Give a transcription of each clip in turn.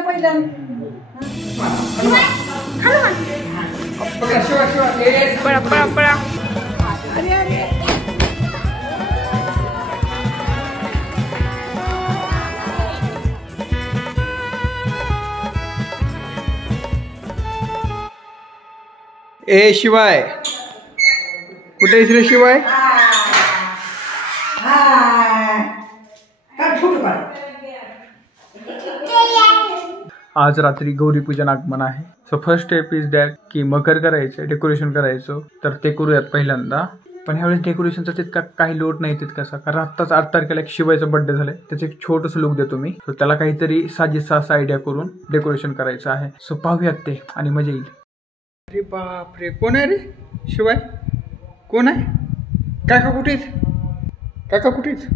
तुझ्या पहिल्या पळा पळा पळा. अरे अरे ए शिवाय कुठे आहेस रे शिवाय? आज रात्री गौरी पूजन आगमन आहे. So first step is that की मकर करायचं, डेकोरेशन करायचं. तर ते करूयात पहिल्यांदा. पण ह्यावेळेस डेकोरेशनचा तितका काही लोड नाही तितकासा, कारण आत्ताच 8 तारखेला एक शिवायचा बर्थडे झालाय. त्याचं एक छोटंसं लुक देतो मी. सो त्याला काहीतरी साजेसा आयडिया करून डेकोरेशन करायचं आहे. सो पाहूयात ते आणि मजा येईल. अरे बापरे, कोण आहे रे शिवाय? कोण आहे? काका कुठेच? काका कुठेच?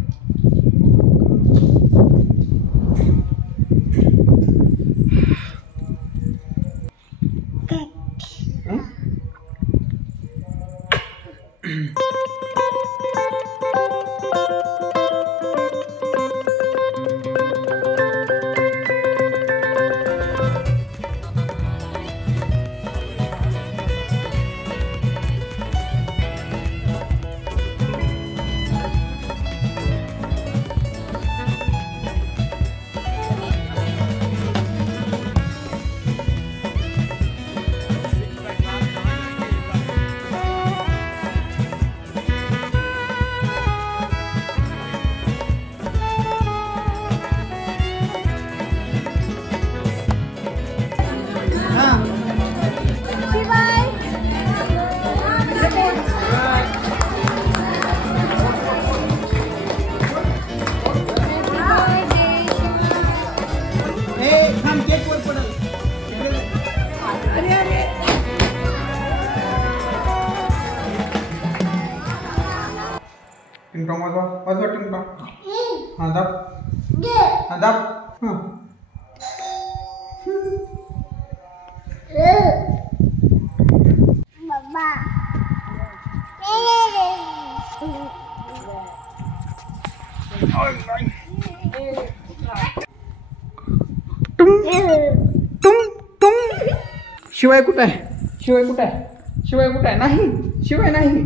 शिवाय कुठे आहे? शिवाय कुठे आहे? शिवाय कुठे आहे? नाही शिवाय नाही.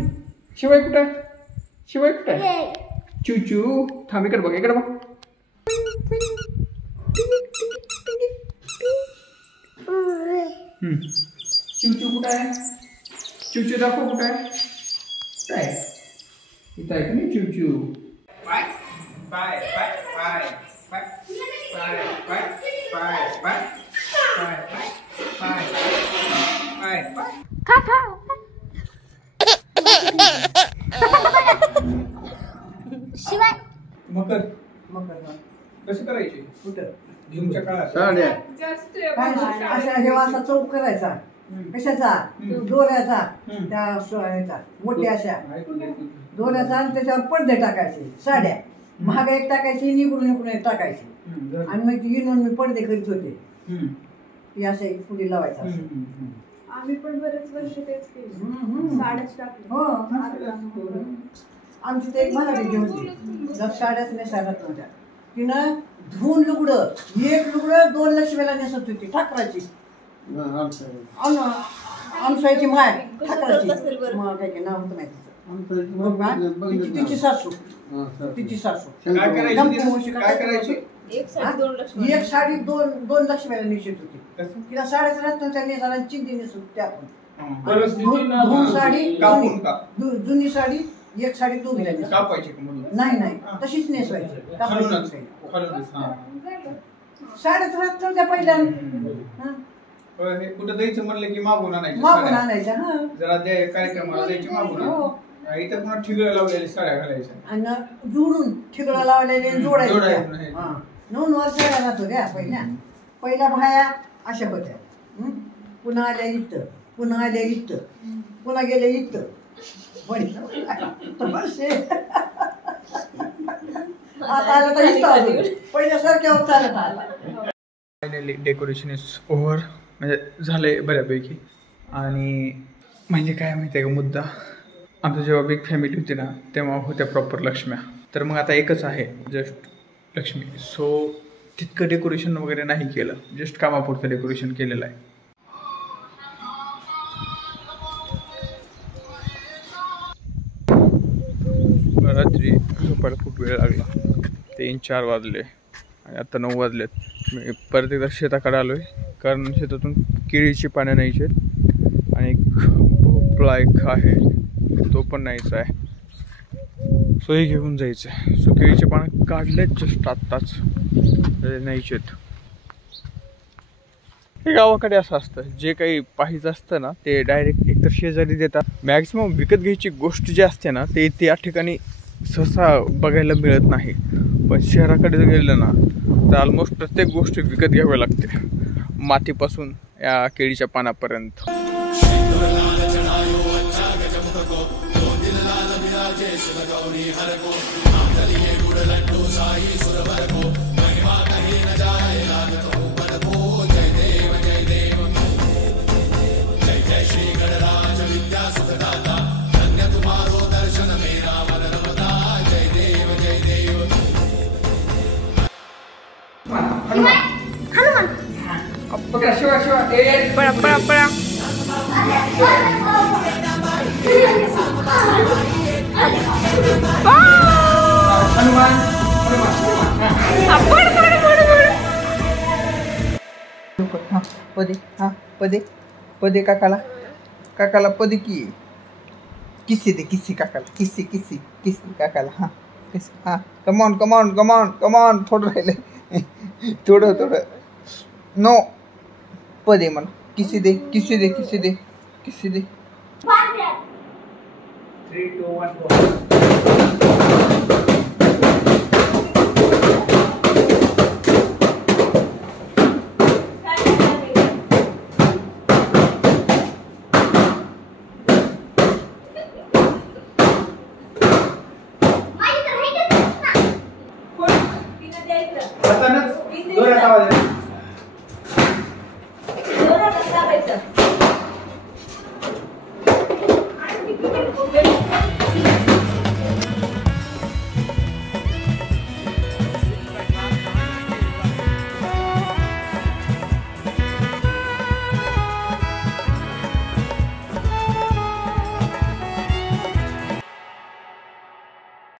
शिवाय कुठे आहे? शिवाय कुठे आहे? चूचू थांब, इकडे बघ, इकडे बघ. चूचू कुठे आहे? चूचू दाखव कुठे आहे? कुठे आहे? इथं आहे का नाही चूचू? Bye bye bye bye bye bye bye bye bye bye bye bye. शिवाय मकर मकर कसं करायचे? कुठं भीमच्या काळात असा हेवा असा चौक करायचा. कशाचा? दोऱ्याचा. त्या मोठ्या अशा दोऱ्याचा. आणि त्याच्यावर पडदे टाकायचे, साड्या महाग एक टाकायची, निघून निघून एक टाकायची. आणि मग ती येऊन मी पडदे करीत होते. ती असं एक पुढे लावायचा. आम्ही पण बरेच वर्ष तेच केलं, साड्याच टाकल्या. हो, आमची ते एक मराठी होती, जर साड्याच नेसायला नव्हत्या. तिनं धुवून लुगडं, एक लुगडं 2 लक्ष्मीला नेसत होती, ठाकराची. आमसाईची माय ठाकराची. मग काय नाव होतं माहिती? तिची सासू. तिची सासू काय करायची? एक साडी 2 लक्ष्मीला नेसत होती. तिला साड्याच रत्नाच्या नेसाला चिंदी नेसत होती. आपण साडी, जुनी साडी, एक साडी दोघीला नाही नाही तशीच नेसवायची. साड्याच रत्नाच्या पहिल्या कुठं द्यायचं म्हणलं की मागून आणायच्या. जरा कार्यक्रमाला द्यायची मागून. इथं पुन्हा ठिगळ्या लावलेल्या साड्या घालायच्या आणि जोडून ठिगळा लावलेले जोडायच्या. 9 वर्ष राहत होत्या पहिल्या बाया अशा होत्या. पुन्हा आल्या इथं, पुन्हा आल्या इथं, पुन्हा गेल्या इथं. आता आलं तर इथं पहिल्यासारख्या चालत आला. फायनली डेकोरेशन इज ओव्हर, म्हणजे झालंय बऱ्यापैकी. आणि म्हणजे काय माहिती आहे का मुद्दा, आमचं जेव्हा बिग फॅमिली होती ना तेव्हा होत्या प्रॉपर लक्ष्म्या. तर मग आता एकच आहे जस्ट लक्ष्मी. सो तितकं डेकोरेशन वगैरे नाही केलं, जस्ट कामापुरतं डेकोरेशन केलेलं आहे. रात्री झोपायला खूप वेळ लागला, 3-4 वाजले आणि आता 9 वाजलेत. मी परत एकदा शेताकडे आलो आहे, कारण शेतातून केळीची पानं न्यायची आहेत आणि एक भोपळा एक आहे तो पण न्यायचा आहे. सो हे घेऊन जायचं आहे. सो केळीचे पानं काढलेत जस्ट आत्ताच, न्यायचे आहेत. हे गावाकडे असं असतं, जे काही पाहिजे असतं ना ते डायरेक्ट एकतर शेजारी देतात. मॅक्सिमम विकत घ्यायची गोष्ट जी असते ना ते त्या ठिकाणी सहसा बघायला मिळत नाही. पण शहराकडे जर गेलं ना तर ऑलमोस्ट प्रत्येक गोष्ट विकत घ्यावी लागते, मातीपासून या केळीच्या पानापर्यंत. पळा पळा पळा. पदे काकाला पदे की किस्सी दे, किस्सी काकाला, किस्सी काकाला. हाँ किस्सी, हाँ कमॉन थोडं राहिले, थोडं नो पदे म्हणा. किस्सी दे. 3, 2, 1 go. जोरात